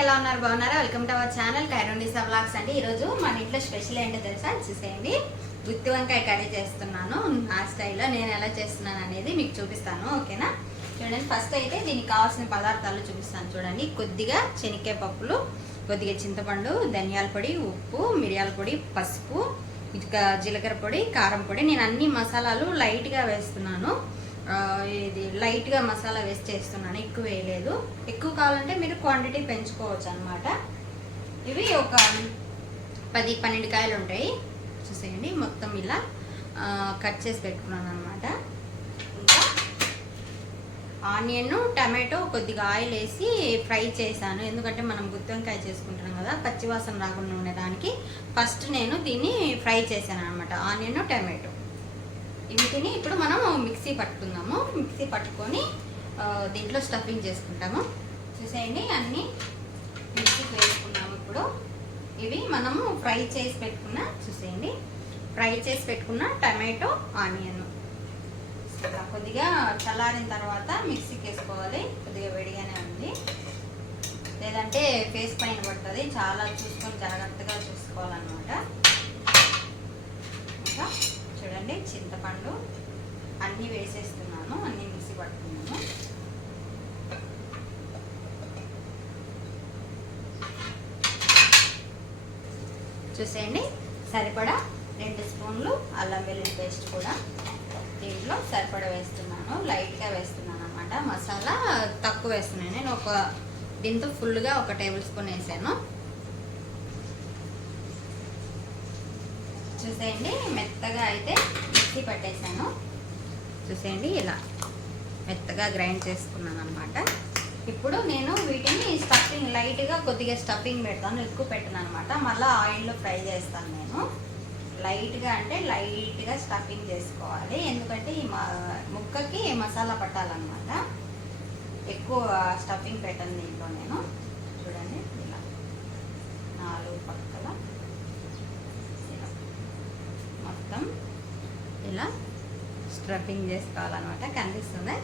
ఎలా ఉన్నారు? బాగున్నారా? వెల్కమ్ టు అవర్ ఛానల్ కైరోండిసా బ్లాగ్స్ అండి. ఈరోజు మన ఇంట్లో స్పెషల్ ఏంటో తెలుసా? చూసేయండి. గుత్తి వంకాయ కర్రీ చేస్తున్నాను. నా స్టైల్లో నేను ఎలా చేస్తున్నాను అనేది మీకు చూపిస్తాను. ఓకేనా? చూడండి. ఫస్ట్ అయితే దీనికి కావాల్సిన పదార్థాలు చూపిస్తాను చూడండి. కొద్దిగా శనక్కాయ పప్పులు కొద్దిగా చింతపండు ధనియాల పొడి ఉప్పు మిరియాల పొడి పసుపు ఇంకా జీలకర్ర పొడి కారం పొడి. నేను అన్ని మసాలాలు లైట్గా వేస్తున్నాను. ఇది లైట్గా మసాలా వేసి చేస్తున్నాను ఎక్కువ వేయలేదు. ఎక్కువ కావాలంటే మీరు క్వాంటిటీ పెంచుకోవచ్చు అనమాట ఇవి ఒక పది పన్నెండు కాయలు ఉంటాయి. చూసేయండి మొత్తం ఇలా కట్ చేసి పెట్టుకున్నాను అనమాట ఇంకా ఆనియన్ టమాటో కొద్దిగా ఆయిల్ వేసి ఫ్రై చేశాను. ఎందుకంటే మనం గుత్తి వంకాయ చేసుకుంటాం కదా పచ్చివాసన రాకుండా ఉండేదానికి ఫస్ట్ నేను దీన్ని ఫ్రై చేశాను అనమాట ఆనియన్ టమాటో. వీటిని ఇప్పుడు మనం మిక్సీ పట్టుకుందాము. మిక్సీ పట్టుకొని దీంట్లో స్టఫింగ్ చేసుకుంటాము. చూసేయండి అన్నీ మిక్సీకి వేసుకున్నాము ఇప్పుడు. ఇవి మనము ఫ్రై చేసి పెట్టుకున్న చూసేయండి ఫ్రై చేసి పెట్టుకున్న టమాటో ఆనియన్. కొద్దిగా చల్లారిన తర్వాత మిక్సీకి వేసుకోవాలి. కొద్దిగా వేడిగానే ఉంది. లేదంటే ఫేస్ పైన పడుతుంది. చాలా చూసుకొని జాగ్రత్తగా చూసుకోవాలన్నమాట. ఇంకా చూడండి చింతపండు అన్నీ వేసేస్తున్నాను. అన్నీ మిక్సీ పట్టుకున్నాను. చూసేయండి. సరిపడా రెండు స్పూన్లు అల్లం వెల్లుల్లి పేస్ట్ కూడా దీంట్లో సరిపడా వేస్తున్నాను. లైట్గా వేస్తున్నాను అనమాట మసాలా తక్కువ వేస్తున్నాను. నేను ఒక దీంతో ఫుల్గా ఒక టేబుల్ స్పూన్ వేసాను. చూసేయండి. మెత్తగా అయితే మిక్సీ పట్టేశాను చూసేయండి ఇలా మెత్తగా గ్రైండ్ చేసుకున్నాను అనమాట ఇప్పుడు నేను వీటిని స్టఫింగ్ లైట్గా కొద్దిగా స్టఫింగ్ పెడతాను. ఎక్కువ పెట్టను అనమాట మళ్ళీ ఆయిల్లో ఫ్రై చేస్తాను నేను. లైట్గా అంటే లైట్గా స్టఫింగ్ చేసుకోవాలి. ఎందుకంటే ఈ మా ముక్కకి మసాలా పట్టాలన్నమాట. ఎక్కువ స్టఫింగ్ పెట్టను దీంట్లో నేను. చూడండి ఇలా నాలుగు పక్కల మొత్తం ఇలా స్ట్రబ్బింగ్ చేసుకోవాలన్నమాట కనిపిస్తుంది?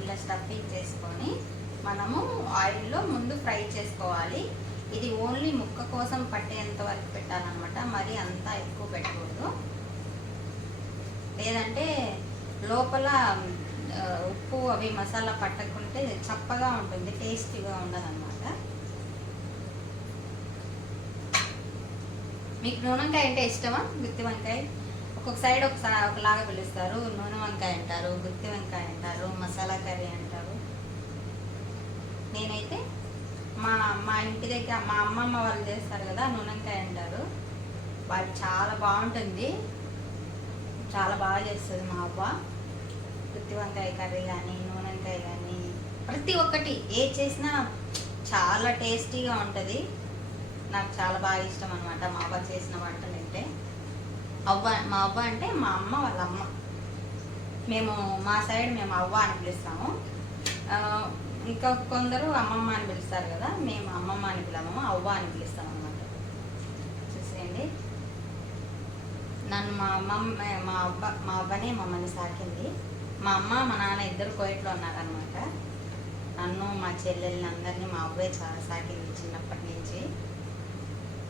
ఇలా స్టఫింగ్ చేసుకొని మనము ఆయిల్లో ముందు ఫ్రై చేసుకోవాలి. ఇది ఓన్లీ ముక్క కోసం పట్టేంత వరకు పెట్టాలన్నమాట మరి అంతా ఎక్కువ పెట్టకూడదు. లేదంటే లోపల ఉప్పు అవి మసాలా పట్టకుంటే చప్పగా ఉంటుంది టేస్టీగా ఉండదు మీకు నూనె వంకాయ అంటే ఇష్టమా? గుత్తి వంకాయ? ఒక్కొక్క సైడ్ ఒకసారి ఒకలాగా పిలుస్తారు. నూనె వంకాయ అంటారు గుత్తి వంకాయ అంటారు మసాలా కర్రీ అంటారు. నేనైతే మా మా ఇంటి దగ్గర మా అమ్మమ్మ వాళ్ళు చేస్తారు కదా నూనె వంకాయ అంటారు. వాళ్ళు చాలా బాగుంటుంది. చాలా బాగా చేస్తుంది మా అవ్వ. గుత్తి వంకాయ కర్రీ కానీ నూనె వంకాయ కానీ ప్రతి ఒక్కటి ఏ చేసినా చాలా టేస్టీగా ఉంటుంది. నాకు చాలా బాగా ఇష్టం అనమాట మా అవ్వ చేసిన వంటలు అంటే అవ్వ మా అవ్వ అంటే మా అమ్మ వాళ్ళ అమ్మ. మేము మా సైడ్ మేము అవ్వ అని పిలుస్తాము. ఇంకా కొందరు అమ్మమ్మ అని పిలుస్తారు కదా మేము అమ్మమ్మ అని పిలవము అవ్వ అని పిలుస్తాం అనమాట చూసేయండి. నన్ను మా అమ్మమ్మ మా అవ్వ మా అవ్వనే మమ్మల్ని సాకింది. మా అమ్మ మా నాన్న ఇద్దరు కోయట్లో ఉన్నారనమాట నన్ను మా చెల్లెళ్ళని అందరినీ మా అవ్వే చాలా సాకింది చిన్నప్పటి నుంచి.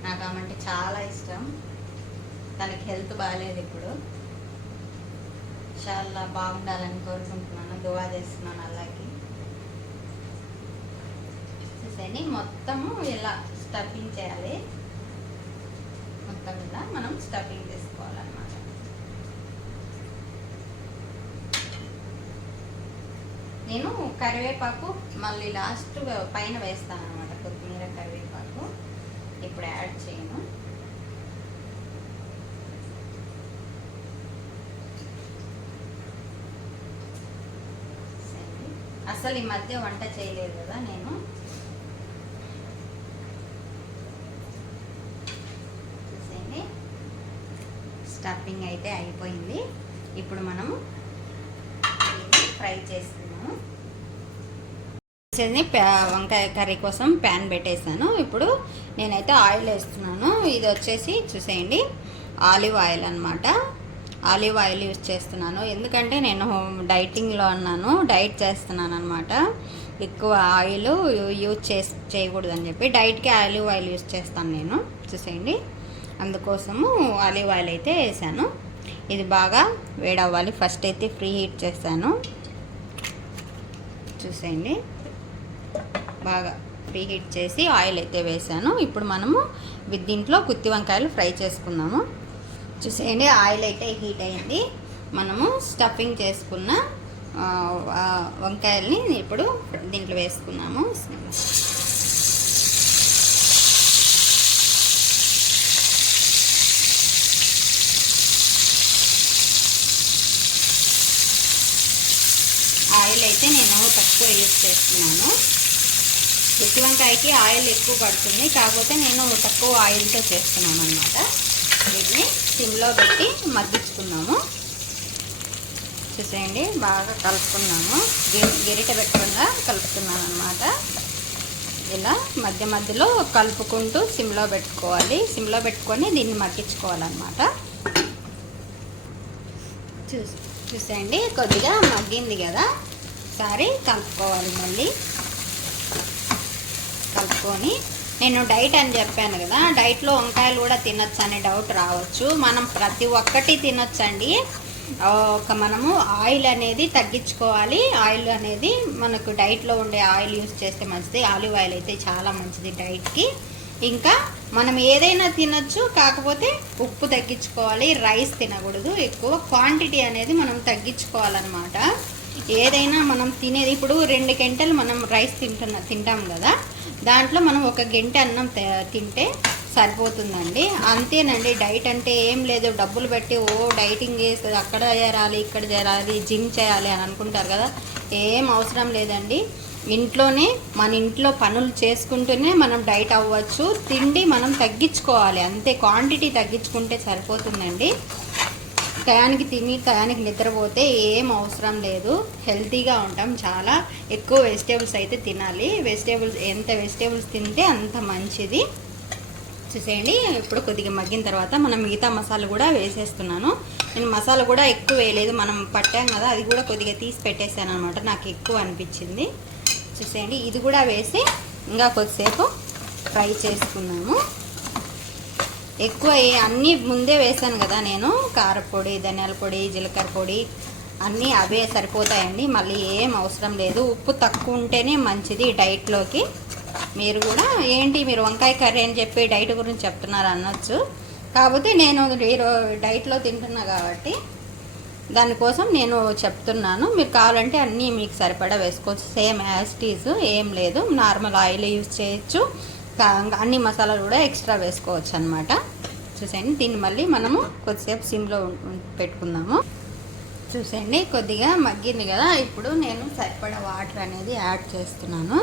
నాకు ఆమె అంటే చాలా ఇష్టం. తనకి హెల్త్ బాగాలేదు ఇప్పుడు. చాలా బాగుండాలని కోరుకుంటున్నాను. దువా చేస్తున్నాను అలాగే చూసేయండి మొత్తము ఇలా స్టఫింగ్ చేయాలి. మొత్తం ఇలా మనం స్టఫింగ్ చేసుకోవాలన్నమాట. నేను కరివేపాకు మళ్ళీ లాస్ట్ పైన వేస్తాను అనమాట కొత్తిమీర కరివేపాకు. ఇప్పుడు యాడ్ చేయను. సరే. అసలు ఈ మధ్య వంట చేయలేదు కదా నేను. చూసేయండి స్టఫింగ్ అయితే అయిపోయింది. ఇప్పుడు మనం ఫ్రై చేస్తున్నాము చేసింది వంకాయ కర్రీ కోసం ప్యాన్ పెట్టేసాను ఇప్పుడు నేనైతే ఆయిల్ వేస్తున్నాను. ఇది వచ్చేసి చూసేయండి ఆలివ్ ఆయిల్ అనమాట ఆలివ్ ఆయిల్ యూజ్ చేస్తున్నాను. ఎందుకంటే నేను డైటింగ్లో ఉన్నాను డైట్ చేస్తున్నాను అనమాట ఎక్కువ ఆయిల్ యూజ్ చేసి చేయకూడదని చెప్పి డైట్కి ఆలివ్ ఆయిల్ యూజ్ చేస్తాను నేను. చూసేయండి. అందుకోసము ఆలివ్ ఆయిల్ అయితే వేసాను. ఇది బాగా వేడవ్వాలి. ఫస్ట్ అయితే ఫ్రీ హీట్ చేస్తాను చూసేయండి. బాగా ప్రీ హీట్ చేసి ఆయిల్ అయితే వేసాను. ఇప్పుడు మనము విత్ దీంట్లో గుత్తి వంకాయలు ఫ్రై చేసుకుందాము. చూసేయండి ఆయిల్ అయితే హీట్ అయింది. మనము స్టఫింగ్ చేసుకున్న వంకాయల్ని ఇప్పుడు దీంట్లో వేసుకున్నాము. ఆయిల్ అయితే నేను తక్కువ యూజ్ చేస్తున్నాను. గుత్తి వంకాయకి ఆయిల్ ఎక్కువ పడుతుంది. కాకపోతే నేను తక్కువ ఆయిల్తో చేస్తున్నాను అనమాట వీటిని సిమ్లో పెట్టి మగ్గించుకున్నాము చూసేయండి బాగా కలుపుకున్నాము. గిరిట పెట్టకుండా కలుపుతున్నాను అనమాట ఇలా మధ్య మధ్యలో కలుపుకుంటూ సిమ్లో పెట్టుకోవాలి. సిమ్లో పెట్టుకొని దీన్ని మగ్గించుకోవాలన్నమాట. చూ చూసేయండి కొద్దిగా మగ్గింది కదా. ఒకసారి కలుపుకోవాలి మళ్ళీ. పెట్టుకొని నేను డైట్ అని చెప్పాను కదా డైట్లో వంకాయలు కూడా తినొచ్చు అనే డౌట్ రావచ్చు. మనం ప్రతి ఒక్కటి తినొచ్చండి. ఒక మనము ఆయిల్ అనేది తగ్గించుకోవాలి. ఆయిల్ అనేది మనకు డైట్లో ఉండే ఆయిల్ యూస్ చేస్తే మంచిది. ఆలివ్ ఆయిల్ అయితే చాలా మంచిది డైట్కి. ఇంకా మనం ఏదైనా తినచ్చు కాకపోతే ఉప్పు తగ్గించుకోవాలి. రైస్ తినకూడదు ఎక్కువ. క్వాంటిటీ అనేది మనం తగ్గించుకోవాలన్నమాట. ఏదైనా మనం తినేది ఇప్పుడు రెండు గంటలు మనం రైస్ తింటున్న తింటాం కదా దాంట్లో మనం ఒక గంట అన్నం తింటే సరిపోతుందండి. అంతేనండి డైట్ అంటే ఏం లేదు డబ్బులు పెట్టి ఓ డైటింగ్ చేస్తుంది అక్కడ చేరాలి ఇక్కడ చేరాలి జిమ్ చేయాలి అని అనుకుంటారు కదా ఏం అవసరం లేదండి. ఇంట్లోనే మన ఇంట్లో పనులు చేసుకుంటూనే మనం డైట్ అవ్వచ్చు తిండి మనం తగ్గించుకోవాలి అంతే క్వాంటిటీ తగ్గించుకుంటే సరిపోతుందండి. టయానికి తిని టయానికి నిద్రపోతే ఏం అవసరం లేదు. హెల్తీగా ఉంటాం చాలా. ఎక్కువ వెజిటేబుల్స్ అయితే తినాలి. వెజిటేబుల్స్ ఎంత వెజిటేబుల్స్ తింటే అంత మంచిది. చూసేయండి. ఇప్పుడు కొద్దిగా మగ్గిన తర్వాత మనం మిగతా మసాలా కూడా వేసేస్తున్నాను. నేను మసాలా కూడా ఎక్కువ వేయలేదు. మనం పట్టాం కదా అది కూడా కొద్దిగా తీసి పెట్టేశాను అనమాట నాకు ఎక్కువ అనిపించింది. చూసేయండి. ఇది కూడా వేసి ఇంకా కొద్దిసేపు ఫ్రై చేసుకున్నాము. ఎక్కువ అన్నీ ముందే వేసాను కదా నేను. కారపొడి ధనియాల పొడి జీలకర్ర పొడి అన్నీ అవే సరిపోతాయండి. మళ్ళీ ఏం అవసరం లేదు. ఉప్పు తక్కువ ఉంటేనే మంచిది డైట్లోకి. మీరు కూడా ఏంటి మీరు వంకాయ కర్రీ అని చెప్పి డైట్ గురించి చెప్తున్నారు అనొచ్చు. కాకపోతే నేను డైట్లో తింటున్నా కాబట్టి దానికోసం నేను చెప్తున్నాను. మీరు కావాలంటే అన్నీ మీకు సరిపడా వేసుకోవచ్చు. సేమ్ యాస్టీస్ ఏం లేదు. నార్మల్ ఆయిల్ యూజ్ చేయొచ్చు. అన్ని మసాలాలు కూడా ఎక్స్ట్రా వేసుకోవచ్చు అనమాట చూసేయండి దీన్ని మళ్ళీ మనము కొద్దిసేపు సిమ్లో పెట్టుకుందాము. చూసేయండి కొద్దిగా మగ్గింది కదా ఇప్పుడు నేను సరిపడా వాటర్ అనేది యాడ్ చేస్తున్నాను.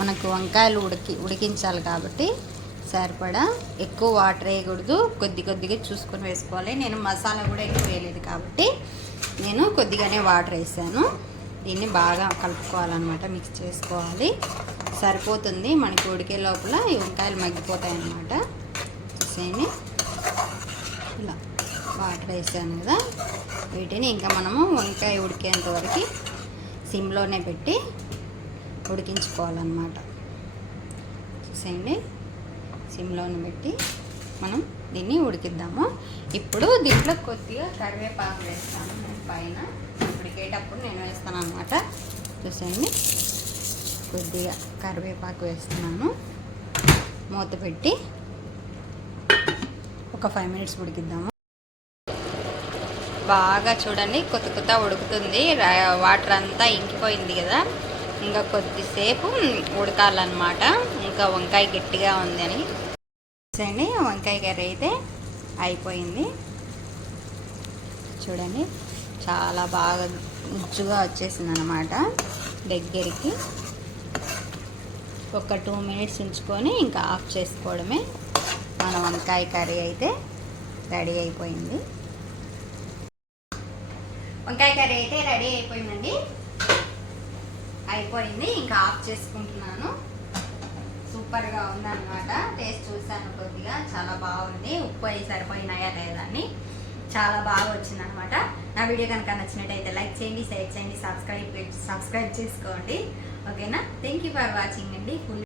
మనకు వంకాయలు ఉడికి ఉడికించాలి కాబట్టి సరిపడా ఎక్కువ వాటర్ వేయకూడదు. కొద్ది కొద్దిగా చూసుకొని వేసుకోవాలి. నేను మసాలా కూడా ఎక్కువ వేయలేదు కాబట్టి నేను కొద్దిగానే వాటర్ వేసాను. దీన్ని బాగా కలుపుకోవాలన్నమాట మిక్స్ చేసుకోవాలి. సరిపోతుంది. మనకి ఉడికే లోపల ఈ వంకాయలు మగ్గిపోతాయి అన్నమాట చూసేయండి. ఇలా వాటర్ వేసాను కదా. వీటిని ఇంకా మనము వంకాయ ఉడికేంత వరకు సిమ్లోనే పెట్టి ఉడికించుకోవాలన్నమాట. చూసేయండి. సిమ్లోనే పెట్టి మనం దీన్ని ఉడికిద్దాము. ఇప్పుడు దీంట్లో కొద్దిగా కరివేపాకు వేస్తాము పైన ఉడికేటప్పుడు నేను వేస్తాను అనమాట చూసండి కొద్దిగా కరివేపాకు వేస్తున్నాను. మూత పెట్టి ఒక ఫైవ్ మినిట్స్ ఉడికిద్దాము. బాగా చూడండి కొత్త కొత్త ఉడుకుతుంది. వాటర్ అంతా ఇంకిపోయింది కదా. ఇంకా కొద్దిసేపు ఉడకాలన్నమాట. ఇంకా వంకాయ గట్టిగా ఉంది అని. చూసండి వంకాయ కర్రీ అయితే అయిపోయింది. చూడండి. చాలా బాగా గుజ్జుగా వచ్చేసింది అనమాట దగ్గరికి. ఒక టూ మినిట్స్ ఉంచుకొని ఇంకా ఆఫ్ చేసుకోవడమే. మన వంకాయ కర్రీ అయితే రెడీ అయిపోయింది. వంకాయ కర్రీ అయితే రెడీ అయిపోయిందండి. అయిపోయింది. ఇంకా ఆఫ్ చేసుకుంటున్నాను. సూపర్గా ఉందన్నమాట. టేస్ట్ చూసాను కొద్దిగా. చాలా బాగుంది. ఉప్పు అయి సరిపోయినాయా లేదా అని. చాలా బాగా వచ్చింది అనమాట నా వీడియో కనుక నచ్చినట్టయితే లైక్ చేయండి షేర్ చేయండి సబ్స్క్రైబ్ సబ్స్క్రైబ్ చేసుకోండి. ఓకేనా? థ్యాంక్ యూ ఫర్ వాచింగ్ అండి. ఫుల్